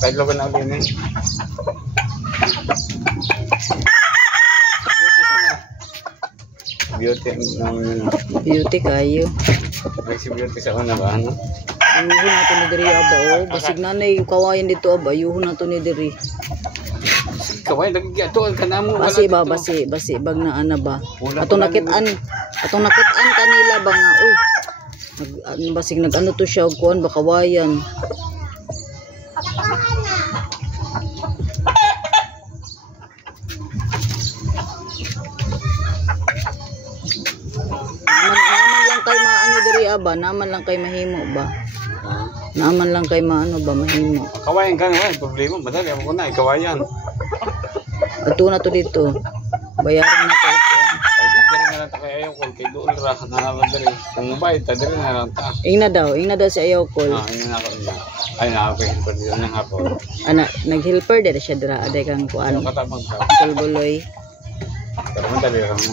Kahit logan na ulit eh. Beauty naman. Beauty kayo. Si beauty sa una ba? Ano? Ayuhon na to ni Diri aba o. Basig nanay yung kawayan dito aba. Ayuhon na to ni Diri. Kaway, nagigatuan ka na mo. Basi ba, basi bag na ana ba. Atong nakitaan kanila ba nga. Uy. Basig nag-ano to siya og kuan ba kawayan. Naman lang kay maano diri aba, naman lang kay mahimo ba. Naman lang kay maano ba mahimo. Kawayan ka naman, problema madali ako na kawayan. Ato na to dito. Bayaran na to ito. Ay di diri na lang ta kay ayaw ko kay dool ra na diri. Kung bayad ta diri na lang ta. Ingna daw si ayaw call. Ingna na ako niya. Ay na ako helper dito na nga po. Ana, nag-helper dere siya dira aday kang kuan. Katabang ka. Kalbuloy. Pero madali ra mo.